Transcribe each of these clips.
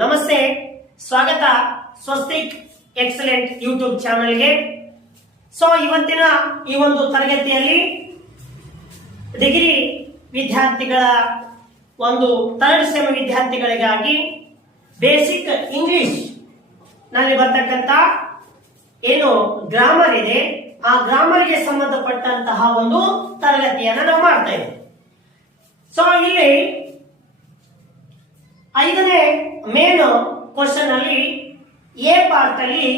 ನಮಸ್ತೆ, ಸ್ವಾಗತ Swastik excellent YouTube ಚಾನೆಲ್ಗೆ. ಸೊ ಇವತ್ತಿನ ಈ ಒಂದು ತರಗತಿಯಲ್ಲಿ ಡಿಗ್ರಿ ವಿದ್ಯಾರ್ಥಿಗಳ ಒಂದು ಥರ್ಡ್ ಸೆಮ್ ವಿದ್ಯಾರ್ಥಿಗಳಿಗಾಗಿ ಬೇಸಿಕ್ ಇಂಗ್ಲಿಷ್ ನಲ್ಲಿ ಬರ್ತಕ್ಕಂತ ಏನು ಗ್ರಾಮರ್ ಇದೆ, ಆ ಗ್ರಾಮರ್ಗೆ ಸಂಬಂಧಪಟ್ಟಂತಹ ಒಂದು ತರಗತಿಯನ್ನ ನಾವು ಮಾಡ್ತಾ ಇದ್ದೇವೆ. ಸೊ ಇಲ್ಲಿ 5ನೇ ಮೇನ್ ಕ್ವಶನ್ ಅಲ್ಲಿ ಎ ಪಾರ್ಟ್ ಅಲ್ಲಿ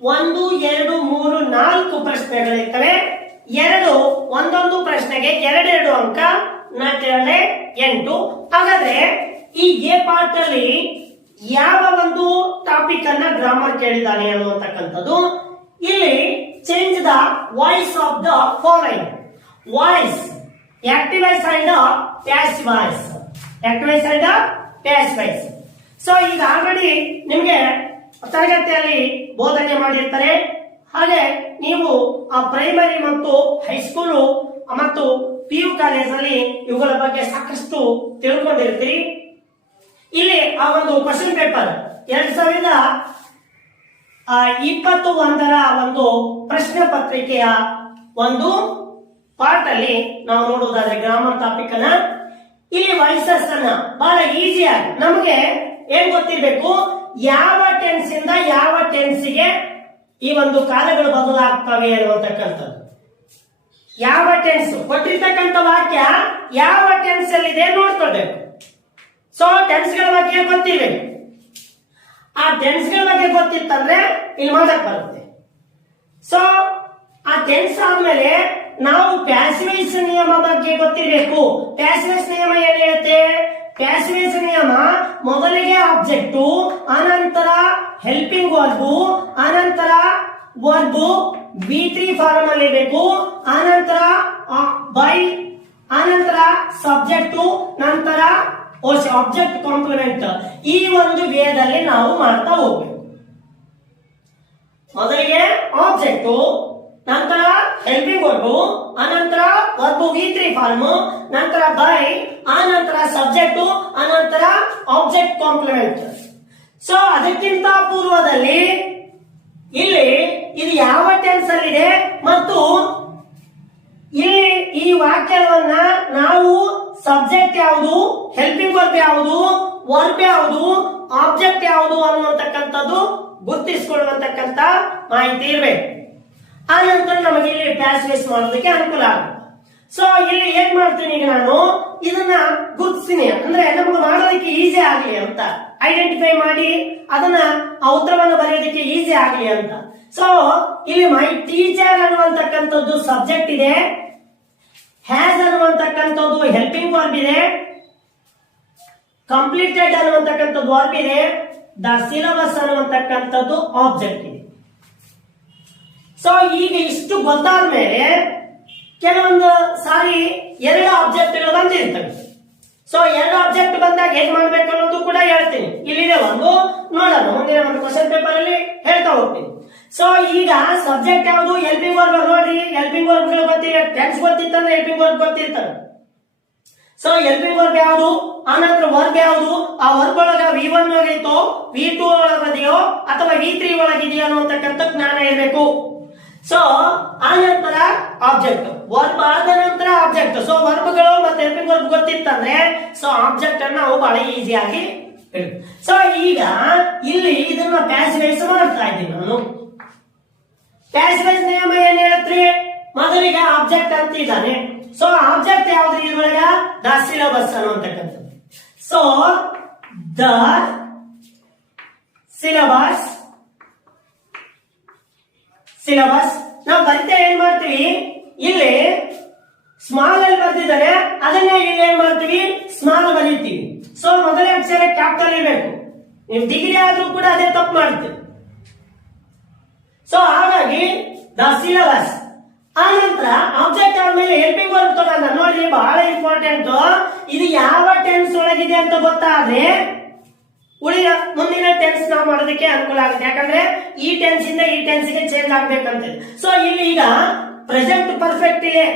1, 2, 3, 4 ಪ್ರಶ್ನೆಗಳಿರ್ತವೆ. ಒಂದೊಂದು ಪ್ರಶ್ನೆಗೆ 2 ಅಂಕ, 8. ಹಾಗಾದ್ರೆ ಈ ಎ ಪಾರ್ಟ್ ಅಲ್ಲಿ ಯಾವ ಒಂದು ಟಾಪಿಕ್ ಅನ್ನ ಗ್ರಾಮರ್ ಕೇಳಿದ್ದಾನೆ ಅನ್ನುವಂತಕ್ಕಂಥದ್ದು. ಇಲ್ಲಿ change the voice of the following. Voice, active voice and passive voice. Active voice and passive voice. So ಈಗ ಆಲ್ರೆಡಿ ನಿಮಗೆ ತರಗತಿಯಲ್ಲಿ ಬೋಧನೆ ಮಾಡಿರ್ತಾರೆ. ಹಾಗೆ ನೀವು ಆ ಪ್ರೈಮರಿ ಮತ್ತು ಹೈಸ್ಕೂಲು ಮತ್ತು PU ಕಾಲೇಜಲ್ಲಿ ಇವುಗಳ ಬಗ್ಗೆ ಸಾಕಷ್ಟು ತಿಳ್ಕೊಂಡಿರ್ತೀರಿ. ಇಲ್ಲಿ ಆ ಒಂದು ಕ್ವಶನ್ ಪೇಪರ್ 2021ರ ಒಂದು ಪ್ರಶ್ನೆ ಪತ್ರಿಕೆಯ ಒಂದು ಪಾರ್ಟ್ ಅಲ್ಲಿ ನಾವು ನೋಡುವುದಾದ್ರೆ ಗ್ರಾಮರ್ ಟಾಪಿಕ್ ಅನ್ನ, ಇಲ್ಲಿ ವಾಯ್ಸಸ್ ಅನ್ನ ಬಹಳ ಈಸಿಯಾಗಿ ನಮಗೆ ಏನ್ ಗೊತ್ತಿರಬೇಕು, ಯಾವ ಟೆನ್ಸ್ ಇಂದ ಯಾವ ಟೆನ್ಸ್ಗೆ ಈ ಒಂದು ಕಾಲಗಳು ಬದಲಾಗ್ತವೆ ಅನ್ನುವಂತಕ್ಕಂಥದ್ದು. ಯಾವ ಟೆನ್ಸ್ ಕೊಟ್ಟಿರ್ತಕ್ಕಂಥ ವಾಕ್ಯ ಯಾವ ಟೆನ್ಸ್ ಅಲ್ಲಿ ಇದೆ ನೋಡ್ಕೊಳ್ಬೇಕು. ಸೊ ಟೆನ್ಸ್ ಗಳ ಬಗ್ಗೆ ಗೊತ್ತಿರಬೇಕು. ಆ ಟೆನ್ಸ್ ಗಳ ಬಗ್ಗೆ ಗೊತ್ತಿತ್ತಂದ್ರೆ ಇಲ್ಲಿ ಮಾಡಕ್ ಬರುತ್ತೆ. ಸೊ ಆ ಟೆನ್ಸ್ ಆದ್ಮೇಲೆ ನಾವು ಪ್ಯಾಸಿವೈಸ್ ನಿಯಮ ಬಗ್ಗೆ ಗೊತ್ತಿರಬೇಕು. ಪ್ಯಾಸಿವೈಸ್ ನಿಯಮ ಏನ್ ಹೇಳುತ್ತೆ? ಪ್ಯಾಸಿವೈಸ್ ನಿಯಮ ಮೊದಲಿಗೆ ಆಬ್ಜೆಕ್ಟು, ಅನಂತರ ಹೆಲ್ಪಿಂಗ್ ವರ್ಬು, ಅನಂತರ ವರ್ಬು V3 ಫಾರ್ಮ್ ಅಲ್ಲಿ ಬೇಕು, ಅನಂತರ ಬೈ, ಅನಂತರ ಸಬ್ಜೆಕ್ಟು, ನಂತರ ಆಬ್ಜೆಕ್ಟ್ ಕಾಂಪ್ಲಿಮೆಂಟ್. ಈ ಒಂದು ವೇದಲ್ಲಿ ನಾವು ಮಾಡ್ತಾ ಹೋಗ್ಬೇಕು. ಮೊದಲಿಗೆ ಆಬ್ಜೆಕ್ಟು, ನಂತರ ಹೆಲ್ಪಿಂಗ್ ವರ್ಬು, ಅನಂತರ ವರ್ಬು V3 ಫಾರ್ಮ್, ನಂತರ ಬೈ, ಅನಂತರ ಸಬ್ಜೆಕ್ಟು, ಅನಂತರ ಆಬ್ಜೆಕ್ಟ್ ಕಾಂಪ್ಲಿಮೆಂಟ್. ಸೊ ಅದಕ್ಕಿಂತ ಪೂರ್ವದಲ್ಲಿ ಇಲ್ಲಿ ಇದು ಯಾವ ಟೆನ್ಸ್ ಅಲ್ಲಿದೆ ಮತ್ತು ಇಲ್ಲಿ ಈ ವಾಕ್ಯವನ್ನ ನಾವು ಸಬ್ಜೆಕ್ಟ್ ಯಾವುದು, ಹೆಲ್ಪಿಂಗ್ ವರ್ಬ್ ಯಾವುದು, ವರ್ಬ್ ಯಾವುದು, ಆಬ್ಜೆಕ್ಟ್ ಯಾವುದು ಅನ್ನುವಂತಕ್ಕಂಥದ್ದು ಗುರುತಿಸಿಕೊಳ್ಳುವಂತಕ್ಕಂಥ ಮಾಹಿತಿ ಇರಬೇಕು. ಆ ನಂತರ ನಮಗೆ ಇಲ್ಲಿ ಪ್ಯಾಸಿವೈಸ್ ಮಾಡೋದಕ್ಕೆ ಅನುಕೂಲ ಆಗುತ್ತೆ. ಸೊ ಇಲ್ಲಿ ಏನ್ ಮಾಡ್ತೀನಿ, ಈಗ ನಾನು ಇದನ್ನ ಗುರುತಿಸ್ತೀನಿ, ಅಂದ್ರೆ ನಮ್ಗೆ ಮಾಡೋದಕ್ಕೆ ಈಸಿ ಆಗ್ಲಿ ಅಂತ, ಐಡೆಂಟಿಫೈ ಮಾಡಿ ಅದನ್ನ ಆ ಉತ್ತರವನ್ನು ಬರೆಯೋದಕ್ಕೆ ಈಸಿ ಆಗ್ಲಿ ಅಂತ. ಸೊ ಇಲ್ಲಿ ಮೈ ಟೀಚರ್ ಅನ್ನುವಂತಕ್ಕಂಥದ್ದು ಸಬ್ಜೆಕ್ಟ್ ಇದೆ, ಹ್ಯಾಸ್ ಅನ್ನುವಂತಕ್ಕಂಥದ್ದು ಹೆಲ್ಪಿಂಗ್ ವರ್ಬ್ ಇದೆ, ಕಂಪ್ಲೀಟೆಡ್ ಅನ್ನುವಂತಕ್ಕಂಥದ್ದು ವರ್ಬ್ ಇದೆ, ದ ಸಿಲಬಸ್ ಅನ್ನುವಂತಕ್ಕಂಥದ್ದು ಆಬ್ಜೆಕ್ಟ್ ಇದೆ. ಸೊ ಈಗ ಇಷ್ಟು ಗೊತ್ತಾದ್ಮೇಲೆ ಕೆಲವೊಂದು ಸಾರಿ 2 ಆಬ್ಜೆಕ್ಟ್ಗಳು ಬಂದಿರ್ತವೆ. ಸೊ 2 ಆಬ್ಜೆಕ್ಟ್ ಬಂದಾಗ ಹೇಗ್ ಮಾಡ್ಬೇಕು ಅನ್ನೋದು ಕೂಡ ಹೇಳ್ತೀನಿ. ಇಲ್ಲಿದೆ ಒಂದು, ನೋಡೋಣ ಮುಂದಿನ ಒಂದು ಕ್ವಶನ್ ಪೇಪರ್ ಅಲ್ಲಿ ಹೇಳ್ತಾ ಹೋಗ್ತೀನಿ. ಸೊ ಈಗ ಸಬ್ಜೆಕ್ಟ್ ಯಾವುದು, ಹೆಲ್ಪಿಂಗ್ ವರ್ಬ್. ನೋಡ್ರಿ, ಹೆಲ್ಪಿಂಗ್ ವರ್ಬ್ಗಳು ಗೊತ್ತಿದೆ, ಟೆನ್ಸ್ ಗೊತ್ತಿತ್ತಂದ್ರೆ ಹೆಲ್ಪಿಂಗ್ ವರ್ಬ್ ಗೊತ್ತಿರ್ತವೆ. ಸೊ ಹೆಲ್ಪಿಂಗ್ ವರ್ಬ್ ಯಾವುದು, ಆನಂತರ ವರ್ಬ್ ಯಾವುದು, ಆ ವರ್ಬ್ ಒಳಗ V1 ಒಳಗಿತ್ತೋ, V2 ಒಳಗದೆಯೋ ಅಥವಾ V3 ಒಳಗಿದೆಯೋ ಅನ್ನುವಂತಕ್ಕಂಥ ಜ್ಞಾನ ಇರಬೇಕು. ಸೊ ಆ ನಂತರ ಆಬ್ಜೆಕ್ಟ್, ವರ್ಬ್ ಆದ ನಂತರ ಆಬ್ಜೆಕ್ಟ್. ಸೊ ವರ್ಬ್ಗಳು ಮತ್ತೆ ಹೆಲ್ಪಿಂಗ್ ವರ್ಬ್ ಗೊತ್ತಿತ್ತಂದ್ರೆ ಸೊ ಆಬ್ಜೆಕ್ಟ್ ಅನ್ನ ನಾವು ಬಹಳ ಈಸಿಯಾಗಿ. ಸೊ ಈಗ ಇಲ್ಲಿ ಇದನ್ನ ಪ್ಯಾಸಿವೈಸ್ ಮಾಡ್ತಾ ಇದ್ದೀನಿ ನಾನು. ಪ್ಯಾಸಿವೈಸ್ ನಿಯಮ ಏನ್ ಹೇಳತ್ರಿ, ಮೊದಲಿಗೆ ಆಬ್ಜೆಕ್ಟ್ ಅಂತ ಇದ್ದಾನೆ. ಸೊ ಆಬ್ಜೆಕ್ಟ್ ಯಾವ್ದು ಇದ್ರೊಳಗ, ದ ಸಿಲಬಸ್ ಅನ್ನುವಂತಕ್ಕಂಥದ್ದು. ಸೊ ದ ಸಿಲಬಸ್ ನಾವು ಬರಿತಾ ಏನ್ ಮಾಡ್ತೀವಿ, ಇಲ್ಲಿ ಸ್ಮಾಲ್ ಅಲ್ಲಿ ಬರ್ತಿದ್ದಾರೆ, ಅದನ್ನೇ ಇಲ್ಲಿ ಏನ್ ಮಾಡ್ತೀವಿ, ಸ್ಮಾಲ್ ಬರೀತೀವಿ. ಸೊ ಮೊದಲನೇ ಅಕ್ಷರ ಕ್ಯಾಪಿಟಲ್ ಇರಬೇಕು. ನೀವು ಡಿಗ್ರಿ ಆದ್ರೂ ಕೂಡ ಅದೇ ತಪ್ಪು ಮಾಡ್ತೀವಿ. ಸೊ ಹಾಗಾಗಿ ದ ಸಿಲಬಸ್. ಆ ನಂತರ ಆಬ್ಜೆಕ್ಟ್ ಆದ್ಮೇಲೆ ಹೆಲ್ಪಿಂಗ್ ವರ್ಬ್ ತಗೊಂಡ. ನೋಡಿ, ಬಹಳ ಇಂಪಾರ್ಟೆಂಟ್. ಇದು ಯಾವ ಟೆನ್ಸ್ ಒಳಗಿದೆ ಅಂತ ಗೊತ್ತಾದ್ರೆ ಉಳಿದ ಮುಂದಿನ ಟೆನ್ಸ್ ನಾವು ಮಾಡೋದಕ್ಕೆ ಅನುಕೂಲ ಆಗುತ್ತೆ. ಯಾಕಂದ್ರೆ ಈ ಟೆನ್ಸ್ ಇಂದ ಈ ಟೆನ್ಸ್ ಗೆ ಚೇಂಜ್ ಆಗ್ಬೇಕಂತ. ಸೊ ಇಲ್ಲಿ ಈಗ ಪ್ರೆಸೆಂಟ್ ಪರ್ಫೆಕ್ಟ್ ಇದೆ,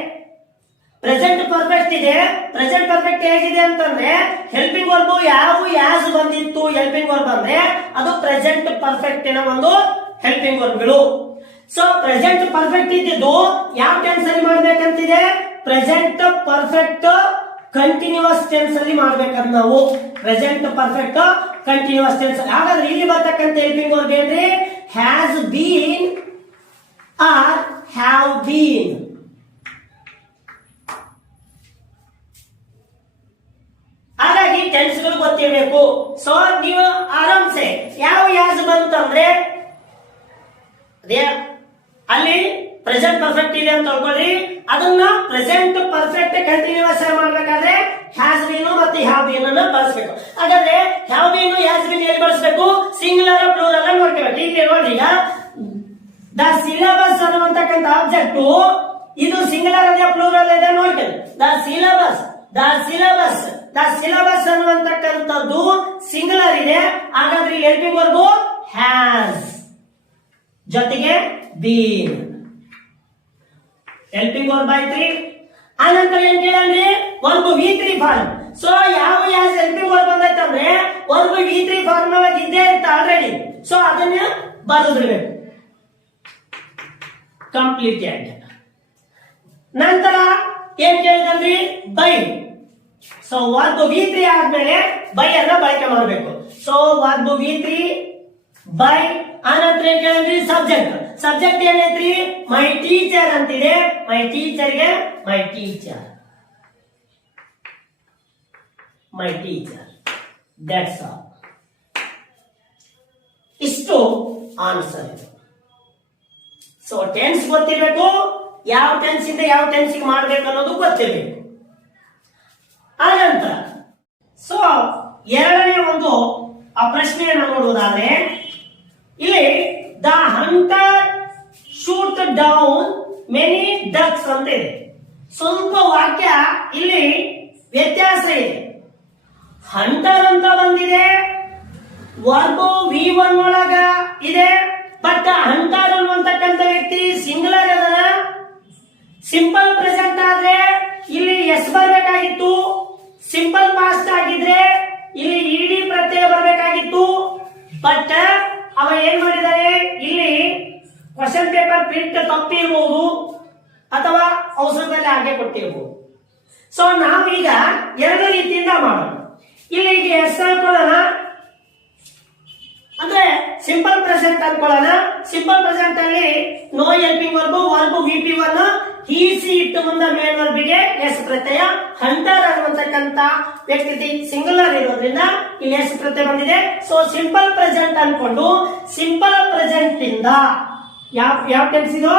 ಪ್ರೆಸೆಂಟ್ ಪರ್ಫೆಕ್ಟ್ ಇದೆ. ಪ್ರೆಸೆಂಟ್ ಪರ್ಫೆಕ್ಟ್ ಹೇಗಿದೆ ಅಂತಂದ್ರೆ ಹೆಲ್ಪಿಂಗ್ ವರ್ಬ್ ಯಾವ ಯಾಸ್ ಬಂದಿತ್ತು ಹೆಲ್ಪಿಂಗ್ ವರ್ಬ್ ಅಂದ್ರೆ ಅದು ಪ್ರೆಸೆಂಟ್ ಪರ್ಫೆಕ್ಟ್ ನ ಒಂದು ಹೆಲ್ಪಿಂಗ್ ವರ್ಬ್ಗಳು. ಸೊ ಪ್ರೆಸೆಂಟ್ ಪರ್ಫೆಕ್ಟ್ ಇದ್ದಿದ್ದು ಯಾವ ಟೆನ್ಸ್ ಅಲ್ಲಿ ಮಾಡ್ಬೇಕಂತಿದೆ, ಪ್ರೆಸೆಂಟ್ ಪರ್ಫೆಕ್ಟ್ ಕಂಟಿನ್ಯೂಸ್ ಟೆನ್ಸ್ ಅಲ್ಲಿ ಮಾಡ್ಬೇಕಂತ ನಾವು. Present perfect continuous tense. ಹಾಗಾದ್ರೆ ಇಲ್ಲಿ ಬರ್ತಕ್ಕಂಥ ಹೆಲ್ಪಿಂಗ್ ವರ್ಬ್ ಏನ್ರಿ, has been or have been. ಹಾಗಾಗಿ ಟೆನ್ಸ್ ಗಳು ಗೊತ್ತಿರಬೇಕು. ಸೊ ನೀವು ಆರಾಮ್ಸೆ ಯಾವ ಯಾಸ್ ಬಂತಂದ್ರೆ ಅದೇ ಅಲ್ಲಿ ಪ್ರೆಸೆಂಟ್ ಪರ್ಫೆಕ್ಟ್ ಇದೆ ಅಂತ ತಿಳ್ಕೊಳ್ಳಿ. ಅದನ್ನ ಪ್ರೆಸೆಂಟ್ ಪರ್ಫೆಕ್ಟ್ ಕಂಟಿನ್ಯೂಸ್ ಮಾಡ್ಬೇಕಾದ್ರೆ ಹ್ಯಾಸ್ ಬೀನ್ ಮತ್ತೆ ಹ್ಯಾವ್ ಬೀನ್ ಅನ್ನ ಬಳಸಬೇಕು. ಹಾಗಾದ್ರೆ ಹ್ಯಾವ್ ಬೀನ್ ಹ್ಯಾಸ್ ಬೀನ್ ಎಲ್ಲಿ ಬಳಸಬೇಕು, ಸಿಂಗುಲರ್ ಪ್ಲೂರಲ್ ನೋಡ್ಕೋಬೇಕು. ಈಗ ನೋಡಿ, ಈಗ ದ ಸಿಲೆಬಸ್ ಅನ್ನುವಂತಕ್ಕಂಥ ಆಬ್ಜೆಕ್ಟ್ ಇದು ಸಿಂಗುಲರ್ ಅದೇ ಪ್ಲೂರಲ್ ಇದೆ ನೋಡ್ಕೊಳ್ಳಿ. ದ ಸಿಲೆಬಸ್ ಅನ್ನುವಂತಕ್ಕಂಥದ್ದು ಸಿಂಗುಲರ್ ಇದೆ. ಹಾಗಾದ್ರೆ ಹೆಲ್ಪಿಂಗ್ ವರ್ಬ್ ಹ್ಯಾಸ್ ಜೊತೆಗೆ ಬೀನ್ ಹೆಲ್ಪಿಂಗ್ ವರ್ಬ್ ಆಯ್ತ್ರಿ. ಆನಂತರ ಏನ್ ಕೇಳಂದ್ರೆ ವರ್ಬ್ V3 ಫಾರ್ಮ್. ಸೊ ಯಾವ ಹೆಲ್ಪಿಂಗ್ ವರ್ಬ್ ಬಂದೈತಂದ್ರೆ ವರ್ಬ್ V3 ಫಾರ್ಮ್ ಒಳಗೆ ಇದ್ದೇ ಇರುತ್ತೆ ಆಲ್ರೆಡಿ. ಸೊ ಅದನ್ನ ಬರೆದಿರ್ಬೇಕು ಕಂಪ್ಲೀಟ್ ಆಗಿ. ನಂತರ ಏನ್ ಕೇಳಿದ್ರಿ, ಬೈ. ಸೊ ವರ್ಬ್ V3 ಆದ್ಮೇಲೆ ಬೈ ಅನ್ನ ಬಳಕೆ ಮಾಡಬೇಕು. So verb V3 by. ಆನಂತರ ಏನ್ ಕೇಳಿದ್ರಿ, ಸಬ್ಜೆಕ್ಟ್ ಏನೈತ್ರಿ, ಮೈ ಟೀಚರ್ ಅಂತಿದೆ. ಮೈ ಟೀಚರ್ಗೆ ಮೈ ಟೀಚರ್ ದಟ್ಸ್ ಆಲ್. ಇಷ್ಟು ಆನ್ಸರ್ ಇದು. ಸೊ ಟೆನ್ಸ್ ಗೊತ್ತಿರಬೇಕು, ಯಾವ ಟೆನ್ಸ್ ಇಂದ ಯಾವ ಟೆನ್ಸ್ ಮಾಡ್ಬೇಕು ಅನ್ನೋದು ಗೊತ್ತಿರಬೇಕು. ಆನಂತರ ಸೊ ಎರಡನೇ ಒಂದು ಆ ಪ್ರಶ್ನೆಯನ್ನು ನೋಡುವುದಾದ್ರೆ ಇಲ್ಲಿ the hunter shoot down many ducks ಅಂತ ಇದೆ. ಸ್ವಲ್ಪ ವಾಕ್ಯ ಇಲ್ಲಿ ವ್ಯತ್ಯಾಸ ಇದೆ. ಹಂಟರ್ ಅಂತ ಬಂದಿದೆ, ವರ್ಬ್ V1 ಒಳಗ ಇದೆ. ಬಟ್ ಹಂಟರ್ ಅನ್ನುವಂತಕ್ಕಂಥ ವ್ಯಕ್ತಿ ಸಿಂಗುಲರ್ ಅದನ. ಸಿಂಪಲ್ ಪ್ರೆಸೆಂಟ್ ಆದ್ರೆ ಇಲ್ಲಿ ಎಸ್ ಬರ್ಬೇಕಾಗಿತ್ತು. ಸಿಂಪಲ್ ಪಾಸ್ಟ್ ಆಗಿದ್ರೆ ಇಲ್ಲಿ ಇಡಿ ಪ್ರತ್ಯಯ ಬರಬೇಕಾಗಿತ್ತು. ಬಟ್ ಅವ ಏನ್ ಮಾಡಿದ್ದಾರೆ, ಇಲ್ಲಿ ಕ್ವಶನ್ ಪೇಪರ್ ಪ್ರಿಂಟ್ ತಪ್ಪಿರ್ಬೋದು ಅಥವಾ ಔಷಧದಲ್ಲಿ ಹಾಗೆ ಕೊಟ್ಟಿರ್ಬೋದು. ಸೊ ನಾವೀಗ ಎರಡು ರೀತಿಯಿಂದ ಮಾಡೋಣ. ಇಲ್ಲಿ ಈಗ ಎಸ್ ಅನ್ಕೊಳ್ಳೋಣ, ಅಂದ್ರೆ ಸಿಂಪಲ್ ಪ್ರೆಸೆಂಟ್ ಅನ್ಕೊಳ್ಳೋಣ. ಸಿಂಪಲ್ ಪ್ರೆಸೆಂಟ್ ಅಲ್ಲಿ no helping verb VP1 he she ಇಟ್ಟು ಮುಂದೆ ಮೇನ್ ವರ್ಬಿಗೆ ಎಸ್ ಪ್ರತ್ಯಯ. ಹಂಟರ್ ಅನ್ನುವಂತಕ್ಕಂತ ವ್ಯಕ್ತಿ ಸಿಂಗುಲರ್ ಇರೋದ್ರಿಂದ ಇಲ್ಲಿ ಎಸ್ ಪ್ರತ್ಯಯ ಬಂದಿದೆ. ಸೊ ಸಿಂಪಲ್ ಪ್ರೆಸೆಂಟ್ ಅನ್ಕೊಂಡು ಸಿಂಪಲ್ ಪ್ರೆಸೆಂಟ್ ಇಂದ ಯಾವ ಟೆನ್ಸ್ ಇದು,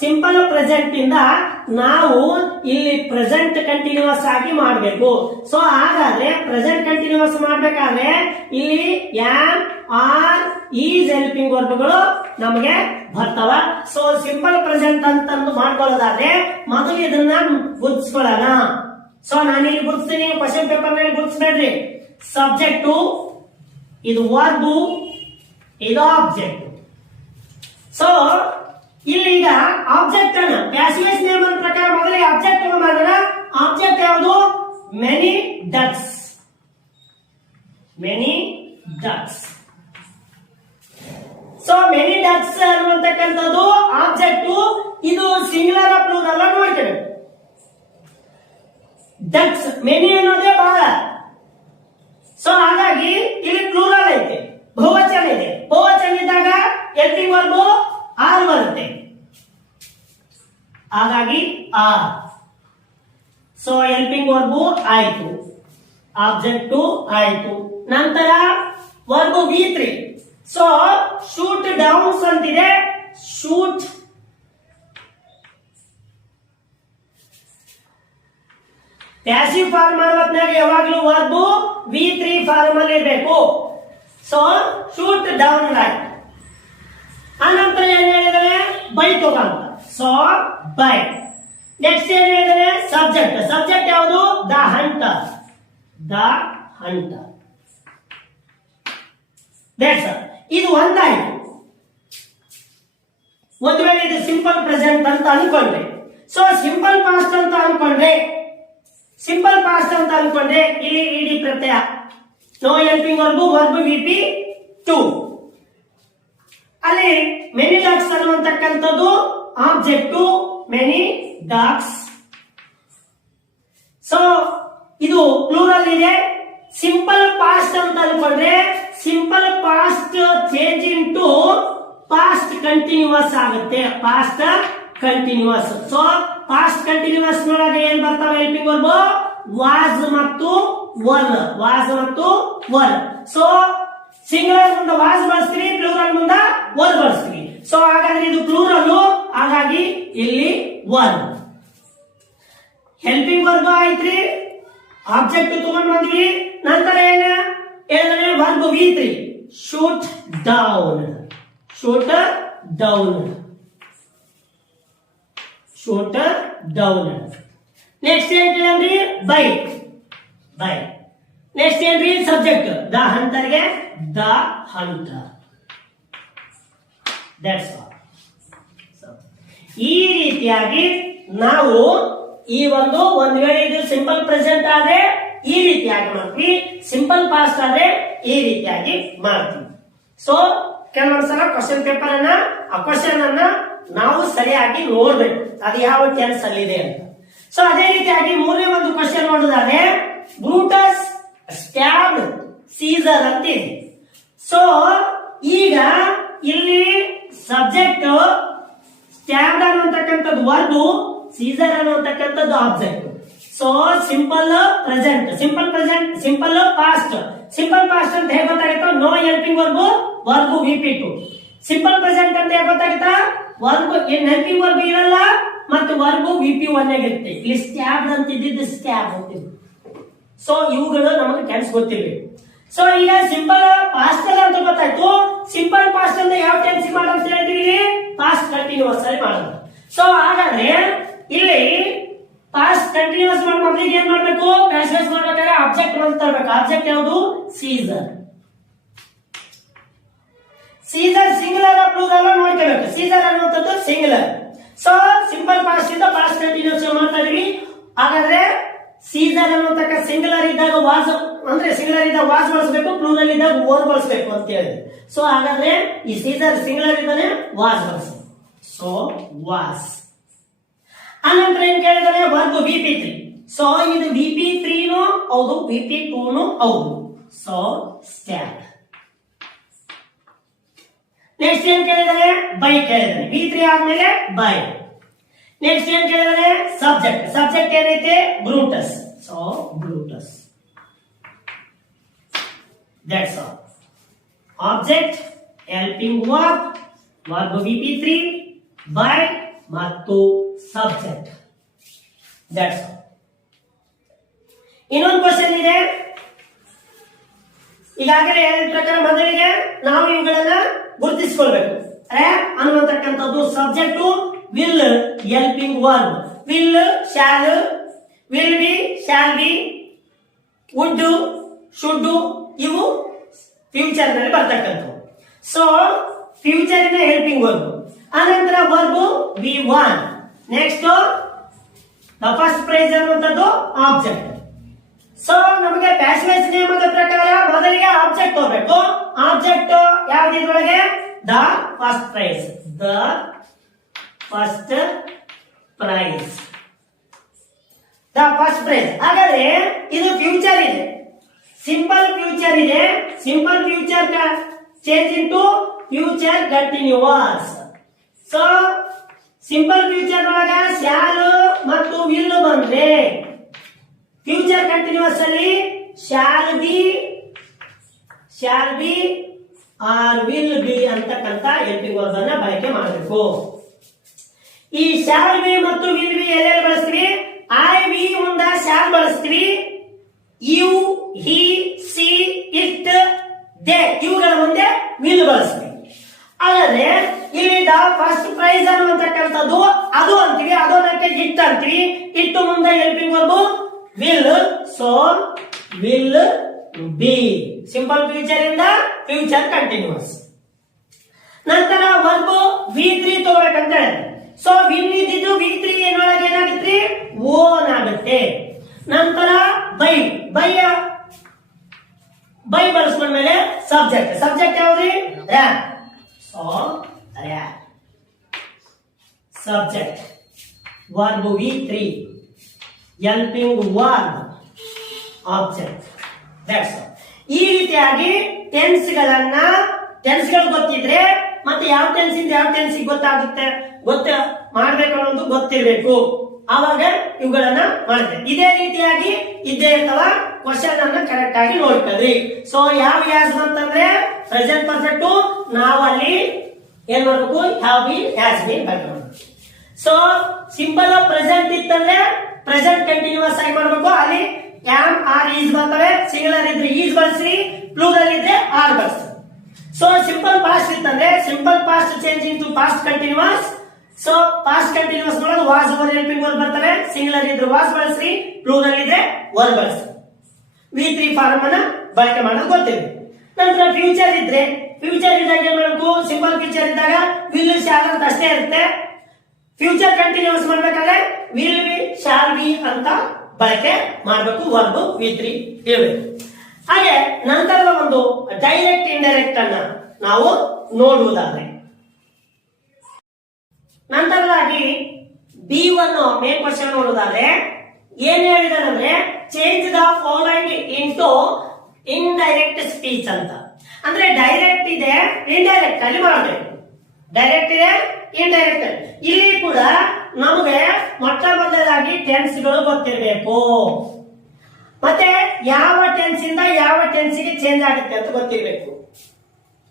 ಸಿಂಪಲ್ ಪ್ರೆಸೆಂಟ್ ಇಂದ ನಾವು ಇಲ್ಲಿ ಪ್ರೆಸೆಂಟ್ ಕಂಟಿನ್ಯೂಸ್ ಆಗಿ ಮಾಡಬೇಕು. ಸೊ ಹಾಗಾದ್ರೆ ಪ್ರೆಸೆಂಟ್ ಕಂಟಿನ್ಯೂಸ್ ಮಾಡ್ಬೇಕಾದ್ರೆ ಇಲ್ಲಿ ಆಮ್ ಆರ್ ಈಸ್ ಹೆಲ್ಪಿಂಗ್ ವರ್ಬ್ಗಳು ನಮಗೆ ಬರ್ತಾವ. ಸೊ ಸಿಂಪಲ್ ಪ್ರೆಸೆಂಟ್ ಅಂತಂದು ಮಾಡ್ಕೊಳ್ಳೋದಾದ್ರೆ ಮೊದಲು ಇದನ್ನ ಗುರ್ತಿಸ್ಕೊಳ್ಳೋಣ. ಸೊ ನಾನು ಇಲ್ಲಿ ಗುರ್ತಿಸ್ತೀನಿ, ಕ್ವಶನ್ ಪೇಪರ್ ನಲ್ಲಿ ಗುರ್ತಿಸ್ಬೇಡ್ರಿ. ಸಬ್ಜೆಕ್ಟು ಇದು ವರ್ಬು, ಇದು ಆಬ್ಜೆಕ್ಟ್. ಸೊ ಇಲ್ಲಿಗ ಆಬ್ಜೆಕ್ಟ್ ಅನ್ನ ಪ್ಯಾಸಿವ್ ನೇಮ್ ಪ್ರಕಾರ ಮೊದಲಿಗೆ ಆಬ್ಜೆಕ್ಟ್ ಮಾಡೋಣ. ಆಬ್ಜೆಕ್ಟ್ ಯಾವುದು, many ducks. So many ducks ಅನ್ನುವಂತಕ್ಕಂಥದ್ದು ಆಬ್ಜೆಕ್ಟ್. ಇದು ಸಿಂಗುಲರ್ ಪ್ಲೂರಲ್ ನೋಡ್ತೇವೆ. ಡಕ್ಸ್ ಮೆನಿ ಅನ್ನೋದೇ ಬಹಳ. ಸೊ ಹಾಗಾಗಿ ಇಲ್ಲಿ ಪ್ಲೂರಲ್ ಐತೆ, ಬಹುವಚನ ಇದೆ. ಬಹುವಚನ ಇದ್ದಾಗ ಹೆಲ್ಪಿಂಗ್ ವರ್ಬ್ ಆರ್ ಬರುತ್ತೆ, ಹಾಗಾಗಿ ಆರ್. ಸೊ ಹೆಲ್ಪಿಂಗ್ ವರ್ಬ್ ಆಯ್ತು, ಆಬ್ಜೆಕ್ಟ್ ಆಯ್ತು. ನಂತರ verb V3. So shoot downs ಅಂತಿದೆ. ಶೂಟ್ ಪ್ಯಾಸಿವ್ ಫಾರ್ಮ್ ಮಾಡೋದ್ನಾಗ ಯಾವಾಗ್ಲೂ ವರ್ಬ್ V3 ಫಾರ್ಮ್ ಅಲ್ಲಿ ಇರಬೇಕು. ಸೊ ಶೂಟ್ ಡೌನ್ ಆಯ್ತು. ಆನಂತರ ಏನ್ ಹೇಳಿದಾರೆ, ಬೈ ತಗೊಂತ. So by. ನೆಕ್ಸ್ಟ್ ಏನ್ ಹೇಳಿದಾರೆ, ಸಬ್ಜೆಕ್ಟ್ ಯಾವುದು, ದ ಹಂಟರ್. ಇದು ಒಂದಾಯ್ತು. ಒಂದು ವೇಳೆ ಇದು ಸಿಂಪಲ್ ಪ್ರೆಸೆಂಟ್ ಅಂತ ಅನ್ಕೊಂಡ್ರೆ, ಸೊ ಸಿಂಪಲ್ ಪಾಸ್ಟ್ ಅಂತ ಅನ್ಕೊಂಡ್ರೆ ಇಲ್ಲಿ ಇಡಿ ಪ್ರತ್ಯಯ, ನೋ ಹೆಲ್ಪಿಂಗ್ ವರ್ಬ್ ವಿಪಿ 2. ಅಲ್ಲಿ ಮೆನಿ ಡಾಗ್ಸ್ ಅನ್ನುವಂತಕ್ಕಂಥದ್ದು ಆಬ್ಜೆಕ್ಟ್, ಮೆನಿ ಡಾಗ್ಸ್. ಸೊ ಇದು ಪ್ಲೂರಲ್ ಇದೆ. ಸಿಂಪಲ್ ಪಾಸ್ಟ್ ಅಂತ ಅನ್ಕೊಂಡ್ರೆ simple past change into past continuous ಆಗುತ್ತೆ, past continuous. So past continuous ನೊಳಗೆ ಏನ್ ಬರ್ತಾವೆ ಹೆಲ್ಪಿಂಗ್ ವರ್ಬ್? ವಾಸ್ ಮತ್ತು ವರ್. ಸೊ ಸಿಂಗುಲರ್ ಮುಂದೆ ವಾಸ್ ಬಳಸ್ತೀವಿ, ಪ್ಲೂರಲ್ ಮುಂದೆ ವರ್ ಬಳಸ್ತೀವಿ. ಸೊ ಹಾಗಾದ್ರೆ ಇದು ಪ್ಲೂರಲ್, ಹಾಗಾಗಿ ಇಲ್ಲಿ ವರ್. ಹೆಲ್ಪಿಂಗ್ ವರ್ಬ್ ಆಯ್ತ್ರಿ, ಆಬ್ಜೆಕ್ಟ್ ತಗೊಂಡ್ ಬಂದ್ವಿ. ನಂತರ ಏನ ಹೇಳಿದ್ರೆ verb V3 shoot down. Next ಏನ್ ಕೇಳಂದ್ರಿ? ಬೈಕ್. ನೆಕ್ಸ್ಟ್ ಏನ್ರಿ? ಸಬ್ಜೆಕ್ಟ್ ದ ಹಂಟರ್ಗೆ ದ ಹಂಟರ್. That's all. ಈ ರೀತಿಯಾಗಿ ನಾವು ಈ ಒಂದು ವೇಳೆ ಇದು ಸಿಂಪಲ್ ಪ್ರೆಸೆಂಟ್ ಆದ್ರೆ ಈ ರೀತಿಯಾಗಿ ಮಾಡ್ತೀವಿ, ಸಿಂಪಲ್ ಪಾಸ್ಟ್ ಆದ್ರೆ ಈ ರೀತಿಯಾಗಿ ಮಾಡ್ತೀವಿ. ಸೊ ಕೆಲವೊಂದ್ಸಲ ಕ್ವಶನ್ ಪೇಪರ್ ಅನ್ನ, ಆ ಕ್ವಶನ್ ಅನ್ನ ನಾವು ಸರಿಯಾಗಿ ನೋಡ್ಬೇಕು, ಅದು ಯಾವ ಟೆನ್ಸ್ ಅಲ್ಲಿ ಇದೆ ಅಂತ. ಸೊ ಅದೇ ರೀತಿಯಾಗಿ ಮೂರನೇ ಒಂದು ಕ್ವಶನ್ ನೋಡೋದಾದ್ರೆ ಬ್ರೂಟಸ್ ಸ್ಟ್ಯಾಬ್ಡ್ ಸೀಸರ್ ಅಂತ ಇದೆ. ಸೊ ಈಗ ಇಲ್ಲಿ ಸಬ್ಜೆಕ್ಟ್, ಸ್ಟ್ಯಾಬ್ಡ್ ಅನ್ನುವಂತಕ್ಕಂಥದ್ದು ವರ್ಬ್, ಸೀಸರ್ ಅನ್ನುವಂತಕ್ಕಂಥದ್ದು ಆಬ್ಜೆಕ್ಟ್. ಸೊ ಸಿಂಪಲ್ ಪಾಸ್ಟ್ ಅಂತ ಹೇಗೆ ಗೊತ್ತಾಗುತ್ತೋ? No helping verb VP2. Simple present ಅಂತ ಹೇಗೆ ಗೊತ್ತಾಗುತ್ತಾ? ವರ್ಬ್ ಹೆಲ್ಪಿಂಗ್ ವರ್ಬ್ ಇರಲ್ಲ ಮತ್ತು ವರ್ಬ್ VP1 ಆಗಿರುತ್ತೆ. ಇಲ್ಲಿ ಸ್ಟ್ಯಾಬ್ಡ್ ಅಂತ ಇದ್ದಿದ್ದು ಸ್ಟ್ಯಾಬ್ ಅಂತಿದ್ದು. ಸೊ ಇವುಗಳು ನಮಗೆ ಟೆನ್ಸ್ ಗೊತ್ತಿರಬೇಕು. ಸೊ ಈಗ ಸಿಂಪಲ್ ಪಾಸ್ಟ್ ಅಂತ ಗೊತ್ತಾಯ್ತು. ಸಿಂಪಲ್ ಪಾಸ್ಟ್ ಅಂದ್ರೆ ಯಾವ ಟೆನ್ಸ್ ಮಾಡೋದು ಅಂತ ಹೇಳಿದ್ವಿ? ಪಾಸ್ಟ್ ಕಂಟಿನ್ಯೂಸ್ ಆಗಿ ಮಾಡೋದು. ಸೊ ಹಾಗಾದ್ರೆ ಇಲ್ಲಿ ಪಾಸ್ಟ್ ಕಂಟಿನ್ಯೂಸ್ ಮಾಡೋ ಮೊದಲಿಗೆ ಏನ್ ಮಾಡ್ಬೇಕು? ಪ್ಯಾಸೇಜ್ ಮಾಡ್ಬೇಕಾದ್ರೆ ಆಬ್ಜೆಕ್ಟ್ ಅಂತ ತರಬೇಕು. ಆಬ್ಜೆಕ್ಟ್ ಯಾವುದು? ಸೀಸರ್. ಸಿಂಗುಲರ್ ಪ್ಲೂರಲ್ ನೋಡ್ಕೋಬೇಕು. ಸೀಸರ್ ಅನ್ನುವಂಥದ್ದು ಸಿಂಗುಲರ್. ಸೊ ಸಿಂಪಲ್ ಪಾಸ್ಟ್ ಇಂದ ಪಾಸ್ಟ್ ಕಂಟಿನ್ಯೂಸ್ ಮಾಡ್ತಾ ಇದೀವಿ. ಹಾಗಾದ್ರೆ ಸೀಸರ್ ಅನ್ನುವಂತಕ್ಕ ಸಿಂಗುಲರ್ ಇದ್ದಾಗ ವಾಸ್ ಅಂದ್ರೆ ಸಿಂಗುಲರ್ ಇದ್ದಾಗ ವಾಸ್ ಬಳಸಬೇಕು, ಪ್ಲೂರಲ್ ಇದ್ದಾಗ ವರ್ ಬಳಸಬೇಕು ಅಂತ ಹೇಳಿ. ಸೊ ಹಾಗಾದ್ರೆ ಈ ಸೀಸರ್ ಸಿಂಗುಲರ್ ಇದ್ದಾನೆ ವಾಸ್ ಬಳಸಿ. So was. ಅನಂತರ ಏನ್ ಕೇಳಿದಾರೆ? Verb VP3. ಸೊ ಇದು VP3 ಹೌದು, VP2 ಹೌದು. So stab. ನೆಕ್ಸ್ಟ್ ಏನ್ ಕೇಳಿದಾರೆ? ಬೈ ಕೇಳಿದಾರೆ. V3 ಆದ್ಮೇಲೆ ಬೈ. ನೆಕ್ಸ್ಟ್ ಏನ್ ಕೇಳಿದಾರೆ? ಸಬ್ಜೆಕ್ಟ್ ಏನೈತೆ? Brutus. So Brutus. That's all. Object, helping verb VP3, by ಮತ್ತು ಸಬ್ಜೆಕ್ಟ್. That's all. ಇನ್ನೊಂದು ಕ್ವಶನ್ ಇದೆ. ಈಗಾಗಲೇ ಹೇಳಿದ ಪ್ರಕಾರ ಮೊದಲಿಗೆ ನಾವು ಇವುಗಳನ್ನ ಗುರುತಿಸಿಕೊಳ್ಬೇಕು. ಅನ್ನುವಂತಕ್ಕಂಥದ್ದು subject, will helping verb, will shall, will be, shall be, would, should, ಇವು ಫ್ಯೂಚರ್ ನಲ್ಲಿ ಬರ್ತಕ್ಕಂಥವು. ಸೊ ಫ್ಯೂಚರ್ ಇನ ಹೆಲ್ಪಿಂಗ್ ವರ್ಬ್. ಅನಂತರ verb V1. Next the first phrase ಅನ್ನುವಂಥದ್ದು ಆಬ್ಜೆಕ್ಟ್. ಸೊ ನಮಗೆ ಪ್ಯಾಸೇಜ್ ನಿಯಮದ ಪ್ರಕಾರ ಮೊದಲಿಗೆ ಆಬ್ಜೆಕ್ಟ್ ಹೋಗ್ಬೇಕು. ಆಬ್ಜೆಕ್ಟ್ ಯಾವ್ದಿದ್ರೊಳಗೆ? The first phrase. ಹಾಗಾದ್ರೆ ಇದು ಫ್ಯೂಚರ್ ಇದೆ, ಸಿಂಪಲ್ ಫ್ಯೂಚರ್ ಇದೆ. Simple future change into future continuous. So simple future ಒಳಗ ಶಾಲ್ ಮತ್ತು ವಿಲ್ ಬಂದ್ರೆ ಫ್ಯೂಚರ್ ಕಂಟಿನ್ಯೂಸ್ ಅಲ್ಲಿ shall be or will be ಅಂತಕ್ಕಂತ ಹೆಲ್ಪಿಂಗ್ ವರ್ಬ್ ಅನ್ನ ಬಳಕೆ ಮಾಡಬೇಕು. ಈ ಶಾಲ್ ಬಿ ಮತ್ತು ವಿಲ್ ಬಿ ಎಲ್ಲೆಲ್ಲಿ ಬಳಸ್ತೀವಿ? ಐ ವಿ ಮುಂದ ಶಾಲ್ ಬಳಸ್ತೀವಿ. You, he, she, it, they ಇವುಗಳ ಮುಂದೆ ವಿಲ್ ಬಳಸ್ತೀವಿ. ಹಾಗಾದ್ರೆ ಇಲ್ಲಿ ದ ಫಸ್ಟ್ ಪ್ರೈಸ್ ಅನ್ನುವಂತಕ್ಕಂಥದ್ದು ಅದು ಅಂತೀವಿ, ಅದನ್ನಕ್ಕೆ ಇಟ್ ಅಂತೀವಿ. ಇಟ್ಟು ಮುಂದೆ helping verb will. So will be simple future ಇಂದ ಫ್ಯೂಚರ್ ಕಂಟಿನ್ಯೂಸ್. ನಂತರ ವರ್ಬ್ V3 ತಗೋಬೇಕಂತ ಹೇಳಿದ್ರೆ ಸೊ ವಿಲ್ ಇದ್ದಿದ್ದು ವಿ3 ಏನೊಳಗೆ ಏನಾಗುತ್ತೆ ಓನ್ ಆಗುತ್ತೆ. ನಂತರ ಬೈ ಬೈ ಬಳಸ್ಕೊಂಡ್ಮೇಲೆ ಸಬ್ಜೆಕ್ಟ್ ಯಾವ್ದು ರ್ಯಾಪ್. ಸೊ ರ್ಯಾಪ್ ಸಬ್ಜೆಕ್ಟ್ ವರ್ಬ್ ವಿ3 ಹೆಲ್ಪಿಂಗ್ ವರ್ಬ್ ಆಬ್ಜೆಕ್ಟ್. ದಟ್ಸ್ ಈ ರೀತಿಯಾಗಿ ಟೆನ್ಸ್ಗಳು ಗೊತ್ತಿದ್ರೆ ಮತ್ತೆ ಯಾವ ಟೆನ್ಸ್ ಇಂದ ಯಾವ ಟೆನ್ಸಿಗೆ ಗೊತ್ತಾಗುತ್ತೆ ಮಾಡ್ಬೇಕು ಅನ್ನೋದು ಗೊತ್ತಿರಬೇಕು. ಆವಾಗ ಇವುಗಳನ್ನ ಮಾಡುತ್ತೆ. ಇದೇ ರೀತಿಯಾಗಿ ಇದ್ದೇ ಇರ್ತವ ಕ್ವಶನ್ ಅನ್ನ ಕರೆಕ್ಟ್ ಆಗಿ ನೋಡ್ಕೊಳ್ರಿ. ಸೊ ಯಾವ ಯಾಸ್ ಅಂತಂದ್ರೆ ಪ್ರೆಸೆಂಟ್ ಪರ್ಫೆಕ್ಟ್ ನಾವಲ್ಲಿ ಏನ್ ಮಾಡ್ಬೇಕು ಹ್ಯಾವ್ ಬೀನ್ ಹ್ಯಾಸ್ ಬೀನ್ ಬರ್ಬೇಕು. ಸೊ ಸಿಂಪಲ್ ಪ್ರೆಸೆಂಟ್ ಇತ್ತಂದ್ರೆ ಪ್ರೆಸೆಂಟ್ ಕಂಟಿನ್ಯೂಸ್ ಆಗಿ ಮಾಡ್ಬೇಕು. ಅಲ್ಲಿ ಆಮ್ ಆರ್ ಈಸ್ ಬರ್ತವೆ. ಸಿಂಗುಲರ್ ಇದ್ರೆ ಈಸ್ ಬಳಸ್ರಿ, ಪ್ಲೂರಲ್ ಇದ್ರೆ ಆರ್ ಬಳಸ್ರಿ. ಸೊ ಸಿಂಪಲ್ ಪಾಸ್ಟ್ ಇತ್ತಂದ್ರೆ simple past changing to past continuous. So past continuous ನೋಡೋದು ವಾಸ್ ಓವರ್ ಹೆಲ್ಪಿಂಗ್ ವರ್ಬ್ ಬರ್ತವೆ. ಸಿಂಗುಲರ್ ಇದ್ರೆ ವಾಸ್ ಬಳಸ್ರಿ, ಪ್ಲೂರಲ್ ಇದ್ರೆ ವರ್ ಬಳಸ್ರಿ. ವಿ3 ಫಾರ್ಮ್ ಅನ್ನ ಬಳಕೆ ಮಾಡೋದು ಗೊತ್ತಿದೆ. ನಂತರ ಫ್ಯೂಚರ್ ಇದ್ದಾಗ ಏನ್ ಮಾಡಬೇಕು ಸಿಂಪಲ್ ಫ್ಯೂಚರ್ ಇದ್ದಾಗ ವಿಲ್ ಶಾಲ್ ಅಂತ ಅಷ್ಟೇ ಇರುತ್ತೆ. ಫ್ಯೂಚರ್ ಕಂಟಿನ್ಯೂಸ್ ಮಾಡ್ಬೇಕಾದ್ರೆ ವಿಲ್ ಬಿ ಶಾಲ್ ಬಿ ಅಂತ ಬಳಕೆ ಮಾಡಬೇಕು. ವರ್ಬ್ ವಿ3 ಇರಬೇಕು. ಹಾಗೆ ನಂತರದ ಒಂದು ಡೈರೆಕ್ಟ್ ಇಂಡೈರೆಕ್ಟ್ ಅನ್ನ ನಾವು ನೋಡುವುದಾದ್ರೆ ನಂತರದಾಗಿ B1 ಮೇನ್ ಕ್ವಶನ್ ನೋಡುವುದಾದ್ರೆ ಏನ್ ಹೇಳಿದಾನಂದ್ರೆ change the following into indirect speech ಅಂತ. ಅಂದ್ರೆ ಡೈರೆಕ್ಟ್ ಇದೆ, ಇಂಡೈರೆಕ್ಟ್ ಅಲ್ಲಿ ಮಾಡಬೇಕು. ಡೈರೆಕ್ಟ್ ಇದೆ, ಇಂಡೈರೆಕ್ಟ್. ಇಲ್ಲಿ ಕೂಡ ನಮಗೆ ಮೊಟ್ಟ ಮೊದಲದಾಗಿ ಟೆನ್ಸ್ಗಳು ಗೊತ್ತಿರಬೇಕು. ಮತ್ತೆ ಯಾವ ಟೆನ್ಸ್ ಇಂದ ಯಾವ ಟೆನ್ಸ್ಗೆ ಚೇಂಜ್ ಆಗುತ್ತೆ ಅಂತ ಗೊತ್ತಿರಬೇಕು.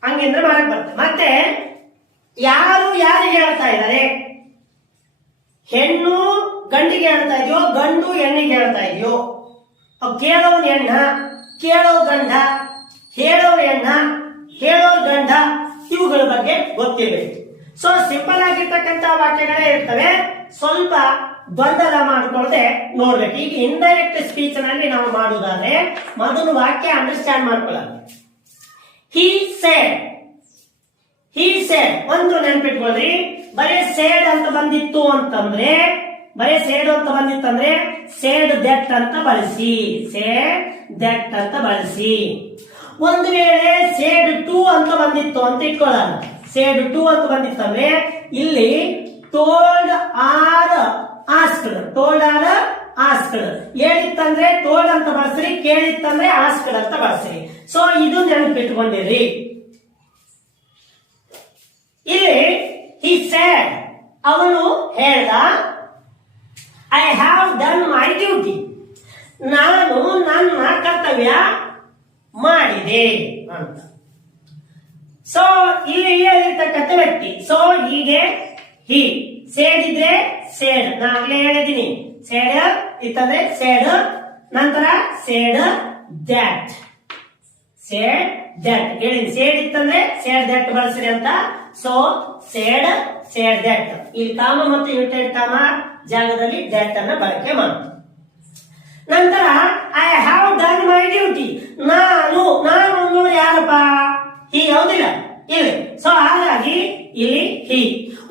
ಹಂಗಿದ್ರೆ ಮಾಡಕ್ ಬರುತ್ತೆ. ಮತ್ತೆ ಯಾರು ಯಾರಿಗೆ ಹೇಳ್ತಾ ಇದ್ದಾರೆ, ಹೆಣ್ಣು ಗಂಡಿಗೆ ಹೇಳ್ತಾ ಇದೆಯೋ, ಗಂಡು ಹೆಣ್ಣಿಗೆ ಹೇಳ್ತಾ ಇದೆಯೋ, ಕೇಳೋನ್ ಹೆಣ್ಣ, ಕೇಳೋ ಗಂಡ, ಹೇಳೋರ್ ಹೆಣ್ಣ, ಹೇಳೋರ್ ಗಂಡ, ಇವುಗಳ ಬಗ್ಗೆ ಗೊತ್ತಿರಬೇಕು. ಸೊ ಸಿಂಪಲ್ ಆಗಿರ್ತಕ್ಕಂಥ ವಾಕ್ಯಗಳೇ ಇರ್ತವೆ. ಸ್ವಲ್ಪ ಗೊಂದಲ ಮಾಡ್ಕೊಳ್ಳದೆ ನೋಡ್ಬೇಕು. ಈಗ ಇಂಡೈರೆಕ್ಟ್ ಸ್ಪೀಚ್ ನಲ್ಲಿ ನಾವು ಮಾಡುವುದಾದ್ರೆ ಮೊದಲು ವಾಕ್ಯ ಅಂಡರ್ಸ್ಟ್ಯಾಂಡ್ ಮಾಡ್ಕೊಳ್ಳೋದು. ಹಿ ಸೆಡ್ ಒಂದು ನೆನ್ಪಿಟ್ಕೊಳ್ರಿ. ಬರೀ ಸೇಡ್ ಅಂತ ಬಂದಿತ್ತು ಅಂತಂದ್ರೆ ಸೇಡ್ ದಟ್ ಅಂತ ಬಳಸಿ. ಒಂದು ವೇಳೆ ಸೇಡ್ ಟು ಅಂತ ಬಂದಿತ್ತು ಅಂತ ಇಟ್ಕೊಳ್ಳೋಣ. ಸೇಡ್ ಟು ಅಂತ ಬಂದಿತ್ತಂದ್ರೆ ಇಲ್ಲಿ ಟೋಲ್ಡ್ ಆರ್ ಆಸ್ಕ್ಡ್ ಹೇಳಿತ್ತಂದ್ರೆ ಟೋಲ್ಡ್ ಅಂತ ಬಳಸ್ರಿ, ಕೇಳಿತ್ತಂದ್ರೆ ಆಸ್ಕ್ಡ್ ಅಂತ ಬಳಸ್ರಿ. ಸೊ ಇದು ನೆನಪಿಟ್ಕೊಂಡಿರ್ರಿ. ಇಲ್ಲಿ he said ಅವನು ಹೇಳ್ದ I have done my duty, ನಾನು ನನ್ನ ಕರ್ತವ್ಯ ಮಾಡಿದೆ ಅಂತ. ಸೊ ಇಲ್ಲಿ ಹೇಳಿರ್ತಕ್ಕಂಥ ವ್ಯಕ್ತಿ. ಸೊ ಹೀಗೆ ಹಿ ಸೇಡ್ ಇದ್ರೆ ಸೇಡ್, ನಾಗಲೇ ಹೇಳಿದೀನಿ. ಸೇಡ್ ಇತ್ತಂದ್ರೆ ಸೇಡ್, ನಂತರ ಸೇಡ್ ದ್ಯಾಟ್ ಹೇಳಿ. ಸೇಡ್ ಇತ್ತಂದ್ರೆ ಸೇಡ್ ದ್ಯಾಟ್ ಬಳಸ್ರಿ ಅಂತ. ಸೊ ಸೇಡ್ ದ್ಯಾಟ್, ಇಲ್ಲಿ ಕಾಮ ಮತ್ತು ಯುನಿಟೆಡ್ ಕಾಮ ಜಾಗದಲ್ಲಿ ದ್ಯಾಟ್ ಅನ್ನ ಬಳಕೆ ಮಾಡುತ್ತೆ. ನಂತರ I have done my duty, ನಾನು ಅನ್ನೋರು ಯಾರಪ್ಪ, ಹಿ ಹೌದಿಲ್ಲ ಇಲ್ಲಿ. ಸೊ ಹಾಗಾಗಿ ಇಲ್ಲಿ ಹಿ.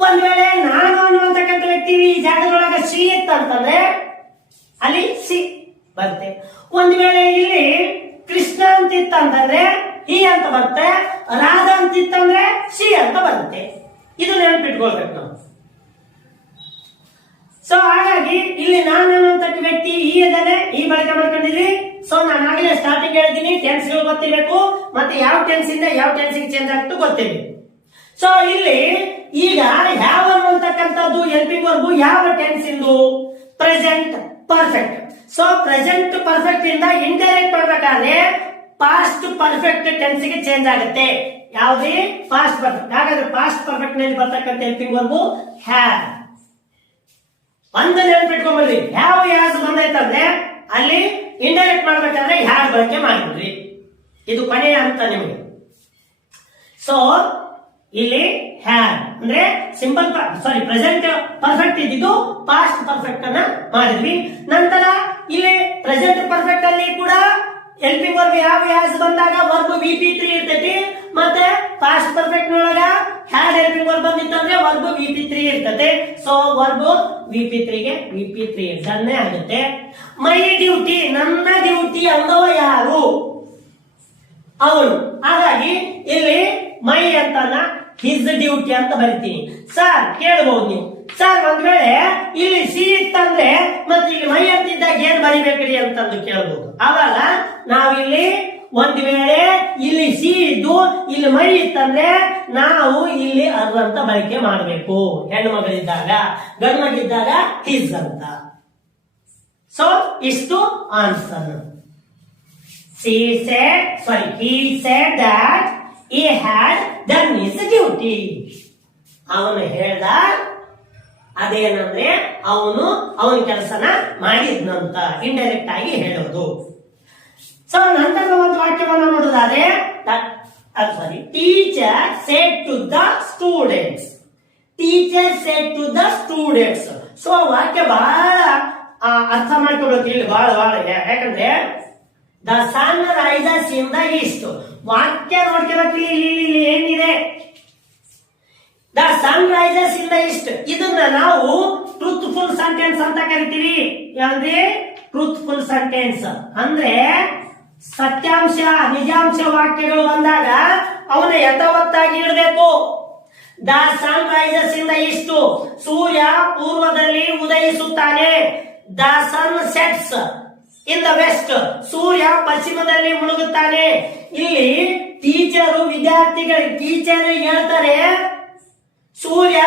ಒಂದ್ ವೇಳೆ ನಾನು ಅನ್ನುವಂತಕ್ಕಂಥ ವ್ಯಕ್ತಿ ಈ ಜಾಗದೊಳಗ ಸಿ ಇತ್ತಂತಂದ್ರೆ ಅಲ್ಲಿ ಸಿ ಬರುತ್ತೆ. ಒಂದ್ ವೇಳೆ ಇಲ್ಲಿ ಕೃಷ್ಣ ಅಂತ ಇತ್ತಂತಂದ್ರೆ ಹಿ ಅಂತ ಬರುತ್ತೆ, ರಾಧಾ ಅಂತ ಇತ್ತಂದ್ರೆ ಸಿ ಅಂತ ಬರುತ್ತೆ. ಇದು ನೆನಪಿಟ್ಕೊಳ್ಬೇಕು ನಾವು. ಸೊ ಹಾಗಾಗಿ ಇಲ್ಲಿ ನಾನು ಅನ್ನುವಂತ ವ್ಯಕ್ತಿ ಈ ಇದ್ದಾನೆ, ಈ ಬಳಕೆ ಮಾಡ್ಕೊಂಡಿದ್ವಿ. ಸೊ ನಾನು ಆಗಲೇ ಸ್ಟಾರ್ಟಿಂಗ್ ಹೇಳಿದ್ದೀನಿ, ಟೆನ್ಸ್ಗಳು ಗೊತ್ತಿರಬೇಕು, ಮತ್ತೆ ಯಾವ ಟೆನ್ಸ್ ಇಂದ ಯಾವ ಟೆನ್ಸ್ಗೆ ಚೇಂಜ್ ಆಗ್ತದೆ ಗೊತ್ತಿರಬೇಕು. ಸೊ ಇಲ್ಲಿ ಈಗ ಯಾವ ಅನ್ನುವಂತಕ್ಕಂಥದ್ದು ಹೆಲ್ಪಿಂಗ್ ವರ್ಬ್ ಯಾವ ಟೆನ್ಸ್ ಇಂದು present perfect. So present perfect ಇಂದ ಇಂಡೈರೆಕ್ಟ್ ಮಾಡ್ಬೇಕಾದ್ರೆ ಪಾಸ್ಟ್ ಪರ್ಫೆಕ್ಟ್ ಟೆನ್ಸ್ ಗೆ ಚೇಂಜ್ ಆಗುತ್ತೆ. ಯಾವುದೇ ಪಾಸ್ಟ್ ಪರ್ಫೆಕ್ಟ್. ಹಾಗಾದ್ರೆ ಪಾಸ್ಟ್ ಪರ್ಫೆಕ್ಟ್ ನಲ್ಲಿ ಬರ್ತಕ್ಕಂಥ ಹೆಲ್ಪಿಂಗ್ ವರ್ಬ್ ಹ್ಯಾವ್. ಒಂದು ನೆನಪಿಟ್ಕೊಂಡ್ಬರ್ರಿ, ಹ್ಯಾವ್ ಯಾಸ್ ಬಂದೈತಂದ್ರೆ ಅಲ್ಲಿ ಇಂಡೈರೆಕ್ಟ್ ಮಾಡ್ಬೇಕಾದ್ರೆ ಹ್ಯಾವ್ ಬಳಕೆ ಮಾಡಿಬಿಡ್ರಿ. ಇದು ಕೊನೆಯ ಅಂತ ನಿಮಗೆ. ಸೊ ಇಲ್ಲಿ ಹ್ಯಾವ್ ಅಂದ್ರೆ ಸಿಂಪಲ್ ಪ್ರೆಸೆಂಟ್ ಪರ್ಫೆಕ್ಟ್ ಇದ್ದಿದ್ದು ಪಾಸ್ಟ್ ಪರ್ಫೆಕ್ಟ್ ಅನ್ನ ಮಾಡಿದ್ವಿ. ನಂತರ ಇಲ್ಲಿ ಪ್ರೆಸೆಂಟ್ ಪರ್ಫೆಕ್ಟ್ ಅಲ್ಲಿ ಕೂಡ ಹೆಲ್ಪಿಂಗ್ ವರ್ಬ್ ಯಾವ ಯಾಸ್ ಬಂದಾಗ ವರ್ಬ್ ವಿ3 ಇರ್ತೈತಿ. ಮತ್ತೆ ಪಾಸ್ಟ್ ಪರ್ಫೆಕ್ಟ್ ನೊಳಗ ಹ್ಯಾಡ್ ಹೆಲ್ಪಿಂಗ್ ವರ್ಬ್ ಬಂದಿತ್ತಂದ್ರೆ ವರ್ಬ್ ವಿ3 ಇರ್ತದೆ. ಸೊ ವರ್ಬ್ VP3 ಗೆ VP3 ಡನ್ನೇ ಆಗುತ್ತೆ. ಮೈ ಡ್ಯೂಟಿ ನನ್ನ ಡ್ಯೂಟಿ ಅಂದವ ಯಾರು? ಅವನು. ಹಾಗಾಗಿ ಇಲ್ಲಿ ಮೈ ಅಂತನ ಹಿಸ್ ಡ್ಯೂಟಿ ಅಂತ ಬರಿತೀನಿ. ಸರ್ ಕೇಳಬಹುದು ನೀವು, ಸರ್ ಒಂದ್ ವೇಳೆ ಇಲ್ಲಿ ಸಿ ಇತ್ತಂದ್ರೆ ಮತ್ತೆ ಇಲ್ಲಿ ಮೈ ಅಂತಿದ್ದಾಗ ಏನ್ ಬರಿಬೇಕ್ರಿ ಅಂತಂದು ಕೇಳಬಹುದು. ಅವಾಗ ನಾವಿಲ್ಲಿ ಒಂದ್ ವೇಳೆ ಇಲ್ಲಿ ಸಿ ಇದ್ದು ಇಲ್ಲಿ ಮೈ ಇತ್ತಂದ್ರೆ ನಾವು ಇಲ್ಲಿ ಅರ್ ಅಂತ ಬಳಕೆ ಮಾಡಬೇಕು. ಹೆಣ್ಣು ಮಗಳಿದ್ದಾಗ, ಗಂಡು ಮಗಿದ್ದಾಗ ಹಿಸ್ ಅಂತ. ಸೊ ಇಷ್ಟು answer. he said that he had done his duty. ಅವನು ಹೇಳ್ದ ಅದೇನಂದ್ರೆ ಅವನ ಕೆಲಸನ ಮಾಡಿದ್ನಂತ ಇಂಡೈರೆಕ್ಟ್ ಆಗಿ ಹೇಳೋದು. ಸೊ ನಂತರದ ಒಂದು ವಾಕ್ಯವನ್ನು ನೋಡೋದಾದ್ರೆ teacher said to the students. Teacher said to the students. So ವಾಕ್ಯ ಬಹಳ ಅರ್ಥ ಮಾಡ್ಕೊಳ್ಬೇಕು ಇಲ್ಲಿ ಬಹಳ ಯಾಕಂದ್ರೆ the sun rises in the east. ವಾಕ್ಯ ನೋಡ್ಕೋಬೇಕು ಇಲ್ಲಿ ಏನಿದೆ, the sun rises in the east. ಇದನ್ನ ನಾವು ಟ್ರೂತ್ಫುಲ್ ಸೆಂಟೆನ್ಸ್ ಅಂತ ಕರಿತೀವಿ. ಯಾವ್ದೇ ಟ್ರೂತ್ಫುಲ್ ಸೆಂಟೆನ್ಸ್ ಅಂದ್ರೆ ಸತ್ಯಾಂಶ ನಿಜಾಂಶ ವಾಕ್ಯಗಳು ಬಂದಾಗ ಅವನ ಯಥಾವತ್ತಾಗಿ ಇಡಬೇಕು. The sun rises in the east. ಸೂರ್ಯ ಪೂರ್ವದಲ್ಲಿ ಉದಯಿಸುತ್ತಾನೆ. The sun sets in the west. ಸೂರ್ಯ ಪಶ್ಚಿಮದಲ್ಲಿ ಮುಳುಗುತ್ತಾನೆ. ಇಲ್ಲಿ ಟೀಚರು ವಿದ್ಯಾರ್ಥಿಗಳಿಗೆ ಟೀಚರ್ ಹೇಳ್ತಾರೆ ಸೂರ್ಯ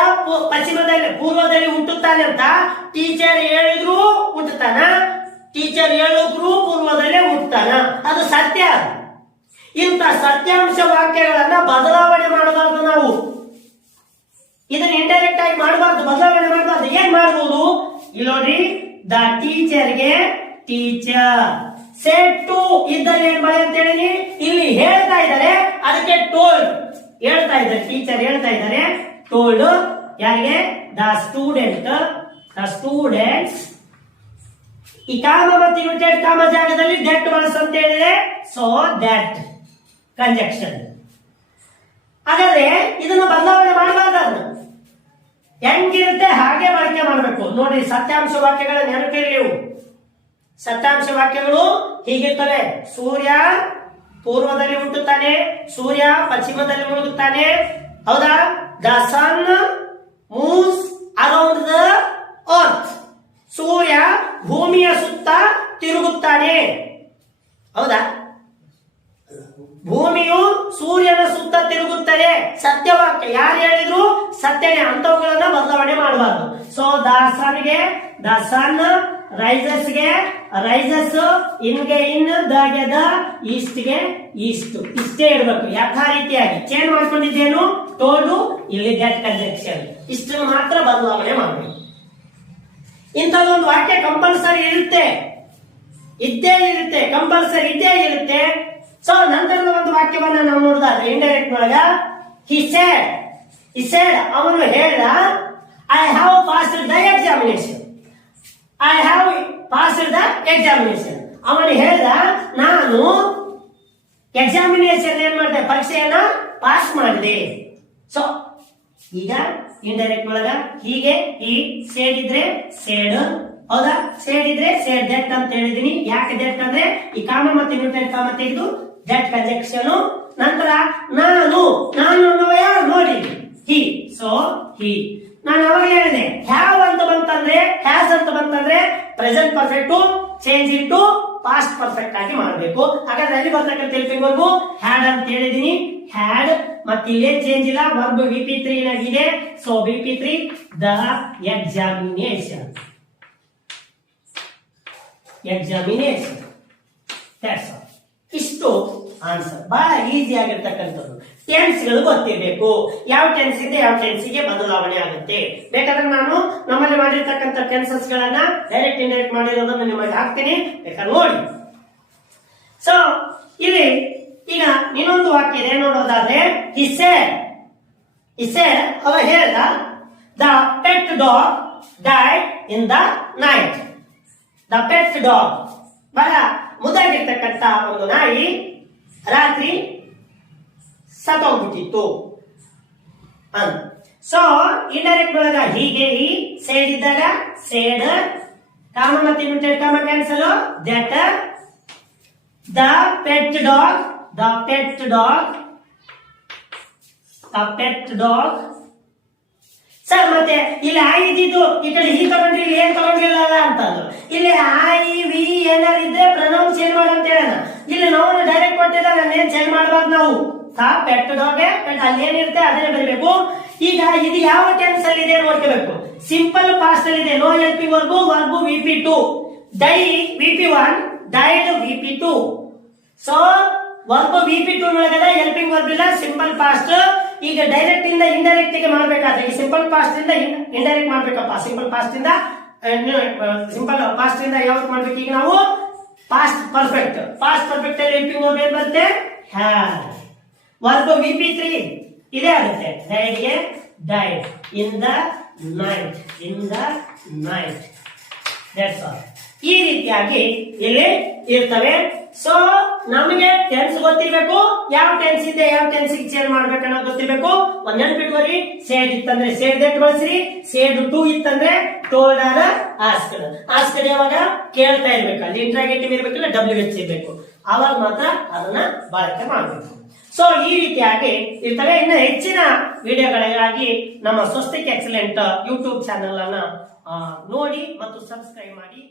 ಪೂರ್ವದಲ್ಲಿ ಹುಟ್ಟುತ್ತಾನೆ ಅಂತ. ಟೀಚರ್ ಹೇಳಿದ್ರು ಹುಟ್ಟುತ್ತಾನ, ಟೀಚರ್ ಹೇಳಿದ್ರು ಪೂರ್ವದಲ್ಲೇ ಹುಟ್ಟುತ್ತಾನ. ಅದು ಸತ್ಯ. ಇಂಥ ಸತ್ಯಾಂಶ ವಾಕ್ಯಗಳನ್ನ ಬದಲಾವಣೆ ಮಾಡಬಾರ್ದು ನಾವು. ಇದನ್ನ ಇಂಡೈರೆಕ್ಟ್ ಆಗಿ ಮಾಡಬಾರ್ದು, ಬದಲಾವಣೆ ಮಾಡಬಾರ್ದು. ಏನ್ ಮಾಡಬಹುದು ಇಲ್ಲಿ ನೋಡ್ರಿ, ದ ಟೀಚರ್ಗೆ ಟೀಚರ್ ಸೆಡ್ ಟು ಇದ್ದರೆ ಏನ್ ಮಾಡಿ ಅಂತ ಹೇಳಿ ಇಲ್ಲಿ ಹೇಳ್ತಾ ಇದ್ದಾರೆ. ಅದಕ್ಕೆ ಟೋಲ್ಡ್ ಹೇಳ್ತಾ ಇದ್ದಾರೆ, ಟೀಚರ್ ಹೇಳ್ತಾ ಇದ್ದಾರೆ. ಟೋಲ್ಡ್ ಯಾರಿಗೆ? The students. ಈ ಕಾಮ ಮತ್ತು ಇನ್ವರ್ಟೆಡ್ ಕಾಮ ಜಾಗದಲ್ಲಿ ದಟ್ ಬಳಸ ಅಂತ ಹೇಳಿದೆ. So that conjunction. ಹಾಗಾದ್ರೆ ಇದನ್ನು ಬದಲಾವಣೆ ಮಾಡಬಾರ್ದು. ಹೆಂಗಿರುತ್ತೆ ಹಾಗೆ ಬಳಕೆ ಮಾಡಬೇಕು. ನೋಡಿ ಸತ್ಯಾಂಶ ವಾಕ್ಯಗಳ ನೆನಪಿರಲಿ. ಸತ್ಯಾಂಶ ವಾಕ್ಯಗಳು ಹೀಗಿರ್ತವೆ. ಸೂರ್ಯ ಪೂರ್ವದಲ್ಲಿ ಹುಟ್ಟುತ್ತಾನೆ, ಸೂರ್ಯ ಪಶ್ಚಿಮದಲ್ಲಿ ಮುಳುಗುತ್ತಾನೆ. ಹೌದಾ? The sun moves around the earth. ಸೂರ್ಯ ಭೂಮಿಯ ಸುತ್ತ ತಿರುಗುತ್ತಾನೆ. ಹೌದಾ? ಭೂಮಿಯು ಸೂರ್ಯನ ಸುತ್ತ ತಿರುಗುತ್ತದೆ. ಸತ್ಯವಾಕ್ಯ. ಯಾರು ಹೇಳಿದ್ರು ಸತ್ಯನೇ. ಅಂತವುಗಳನ್ನ ಬದಲಾವಣೆ ಮಾಡಬಾರ್ದು. ಸೊ ದ ಸನ್ ರೈಸಸ್ ಗೆ ರೈಸಸ್, ಇನ್ಗೆ ಇನ್, ದಾಗೆ ದ, ಈಸ್ಟ್ ಗೆ ಈಸ್ಟ್. ಇಷ್ಟೇ ಇಡಬೇಕು. ಯಥಾ ರೀತಿಯಾಗಿ ಚೇಂಜ್ ಮಾಡ್ಕೊಂಡಿದ್ದೇನು ಟೋಲ್ಡು, ಇಲ್ಲಿ ಗೆಟ್ ಕಂಜಕ್ಷನ್. ಇಷ್ಟನ್ನು ಮಾತ್ರ ಬದಲಾವಣೆ ಮಾಡಬೇಕು. ಇಂಥದ್ದೊಂದು ವಾಕ್ಯ ಕಂಪಲ್ಸರಿ ಇರುತ್ತೆ, ಇದ್ದೇ ಇರುತ್ತೆ, ಕಂಪಲ್ಸರಿ ಇದ್ದೇ ಇರುತ್ತೆ. ಸೊ ನಂತರದ ಒಂದು ವಾಕ್ಯವನ್ನ ನಾವು ನೋಡಿದಾದ್ರೆ ಇಂಡೈರೆಕ್ಟ್ ಒಳಗ he said ಅವನು ಹೇಳಿದ I have passed the examination. ಅವನು ಹೇಳಿದ ನಾನು ಎಕ್ಸಾಮಿನೇಷನ್ ಏನ್ ಮಾಡಿದೆ, ಪರೀಕ್ಷೆಯನ್ನ ಪಾಸ್ ಮಾಡಿದೆ. ಸೊ ಈಗ ಇಂಡೈರೆಕ್ಟ್ ಒಳಗ ಹೀಗೆ ಈ ಸೇಡ್ ಇದ್ರೆ ಸೇಡ್, ಹೌದಾ? ಸೇಡ್ ಇದ್ರೆ ಸೇಡ್ ದಟ್ ಅಂತ ಹೇಳಿದೀನಿ. ಯಾಕೆ ದಟ್ ಅಂದ್ರೆ ಈ ಕಾಮ ಮತ್ತು ಇನ್ವರ್ಟೆಡ್ ಕಾಮ ತೆಗೆದು ದಟ್ ಕಂಜಕ್ಷನ್. ನಂತರ ನಾನು ಯಾರು ನೋಡಿ ಹಿ. ಸೊ ಹಿ ನಾನು ಅವಾಗ ಹೇಳಿದೆ ಹ್ಯಾವ್ ಅಂತ ಬಂತಂದ್ರೆ, ಹ್ಯಾಸ್ ಅಂತ ಬಂತಂದ್ರೆ present perfect change into past perfect ಆಗಿ ಮಾಡಬೇಕು. ಹಾಗಾದ್ರೆ ಅಲ್ಲಿ ಬರ್ತಕ್ಕಂಥ ಹೆಲ್ಪಿಂಗ್ ವರ್ಬ್ ಹ್ಯಾಡ್ ಅಂತ ಹೇಳಿದೀನಿ. ಹ್ಯಾಡ್ ಮತ್ತೆ ಇಲ್ಲೇ ಚೇಂಜ್ ಇಲ್ಲ, ವರ್ಬ್ VP3 ಆಗಿದೆ. So VP3 the examination. ಇಷ್ಟು ಆನ್ಸರ್. ಬಹಳ ಈಸಿ ಆಗಿರ್ತಕ್ಕಂಥದ್ದು. ಟೆನ್ಸ್ಗಳು ಗೊತ್ತಿರಬೇಕು. ಯಾವ ಟೆನ್ಸ್ ಇದೆ ಯಾವ ಟೆನ್ಸ್ಗೆ ಬದಲಾವಣೆ ಆಗುತ್ತೆ. ಬೇಕಾದ್ರೆ ನಾನು ನಮ್ಮಲ್ಲಿ ಮಾಡಿರ್ತಕ್ಕಂಥ ಟೆನ್ಸಸ್ ಗಳನ್ನ ಡೈರೆಕ್ಟ್ ಇಂಡೈರೆಕ್ಟ್ ಮಾಡಿರೋದನ್ನು ನಿಮಗೆ ಹಾಕ್ತೀನಿ, ಬೇಕಾದ್ರೆ ನೋಡಿ. ಸೊ ಇಲ್ಲಿ ಈಗ ಇನ್ನೊಂದು ವಾಕ್ಯ ಇದೆ ನೋಡೋದಾದ್ರೆ he said ಅವ ಹೇಳ್ದ the pet dog died in the night. The pet dog ಬಹಳ ಮುದ್ದಾಗಿರ್ತಕ್ಕಂಥ ಒಂದು ನಾಯಿ ರಾತ್ರಿ ಸತ್ತೋಗ್ಬಿಟ್ಟಿತ್ತು. ಸೊ ಇಂಡೈರೆಕ್ಟ್ ಒಳಗ ಹೀಗೆ ಈ ಸೇಡ್ ಇದ್ದಾಗ ಸೇಡ್ ಕಾಮ ಮತ್ತೆ inverted comma cancel that the pet dog sir ಮತ್ತೆ ಇಲ್ಲಿ ಆ ಇದ್ದಿದ್ದು ಈ ಕಡೆ ಈ ತಗೊಂಡ್ರಿ ಇಲ್ಲಿ ಏನ್ ತಗೊಂಡಿಲ್ಲ ಅಂತಂದ್ರು. ಇಲ್ಲಿ ಐ ವಿ ಏನಾರು ಇದ್ರೆ ಪ್ರನೌನ್ ಚೇಂಜ್ ಮಾಡಂತ ಹೇಳೋಣ. ಇಲ್ಲಿ ನಾವು ಡೈರೆಕ್ಟ್ ಕೊಟ್ಟಿದ್ದಾಗ ಏನ್ ಚೇಂಜ್ ಮಾಡಬಾರ್ದು ನಾವು. ಪೆಟ್ ಡಾಗ್ ಅಲ್ಲಿ ಏನಿರುತ್ತೆ ಅದನ್ನೇ ಬರೀಬೇಕು. ಈಗ ಇದು ಯಾವ ಟೆನ್ಸ್ ಅಲ್ಲಿ ಇದೆ ನೋಡ್ಕೋಬೇಕು. ಸಿಂಪಲ್ ಪಾಸ್ಟ್ ಅಲ್ಲಿ ಇದೆ, no helping verb VP2, die VP1, died VP2. So verb VP2 ಒಳಗಡೆ ಹೆಲ್ಪಿಂಗ್ ವರ್ಬ್ ಇಲ್ಲ, ಸಿಂಪಲ್ ಪಾಸ್ಟ್. ಈಗ ಡೈರೆಕ್ಟ್ ಇಂದ ಇಂಡೈರೆಕ್ಟ್ ಗೆ ಮಾಡಬೇಕಾದ್ರೆ ಈಗ ಸಿಂಪಲ್ ಪಾಸ್ಟ್ ಇಂದ ಇಂಡೈರೆಕ್ಟ್ ಮಾಡ್ಬೇಕಪ್ಪ. ಸಿಂಪಲ್ ಪಾಸ್ಟ್ ಇಂದ ಯಾವ್ದು ಮಾಡ್ಬೇಕು? ಈಗ ನಾವು ಪಾಸ್ಟ್ ಪರ್ಫೆಕ್ಟ್ ಅಲ್ಲಿ ಹೆಲ್ಪಿಂಗ್ ವರ್ಬ್ ಏನ್ ಬರುತ್ತೆ? ಹ್ಯಾಡ್. ವರ್ಬ್ VP3 ಇದೇ ಆಗುತ್ತೆ, ಡೈಡ್ ಗೆ died, in the night. That's all. ಈ ರೀತಿಯಾಗಿ ಇಲ್ಲಿ ಇರ್ತವೆ. ಸೊ ನಮಗೆ ಟೆನ್ಸ್ ಗೊತ್ತಿರ್ಬೇಕು, ಯಾವ ಟೆನ್ಸ್ ಇದೆ ಯಾವ ಟೆನ್ಸ್ ಚೇಂಜ್ ಮಾಡ್ಬೇಕು ಅನ್ನೋದು ಗೊತ್ತಿರ್ಬೇಕು. ಒಂದ್ ನೆನ್ಪಿಟ್ಕೋರಿ, ಸೇಡ್ ಇತ್ತಂದ್ರೆ ಸೇಡ್ ದಟ್ ಬಳಸ್ರಿ, ಸೇಡ್ ಟು ಇತ್ತಂದ್ರೆ ಟೋಲ್ಡ್ ಆದ ಆಸ್ಕಡ್ ಯಾವಾಗ ಕೇಳ್ತಾ ಇರ್ಬೇಕು, ಅಲ್ಲಿ ಇಂಟ್ರಾಗೇಟಿವ್ ಇರ್ಬೇಕಲ್ಲ WH ಇರ್ಬೇಕು, ಅವಾಗ ಮಾತ್ರ ಅದನ್ನ ಬಳಕೆ ಮಾಡಬೇಕು. ಸೊ ಈ ರೀತಿಯಾಗಿ ಇರ್ತವೆ. ಇನ್ನು ಹೆಚ್ಚಿನ ವಿಡಿಯೋಗಳಿಗಾಗಿ ನಮ್ಮ ಸ್ವಸ್ತಿಕ್ ಎಕ್ಸಲೆಂಟ್ ಯೂಟ್ಯೂಬ್ ಚಾನೆಲ್ ಅನ್ನ ನೋಡಿ ಮತ್ತು ಸಬ್ಸ್ಕ್ರೈಬ್ ಮಾಡಿ.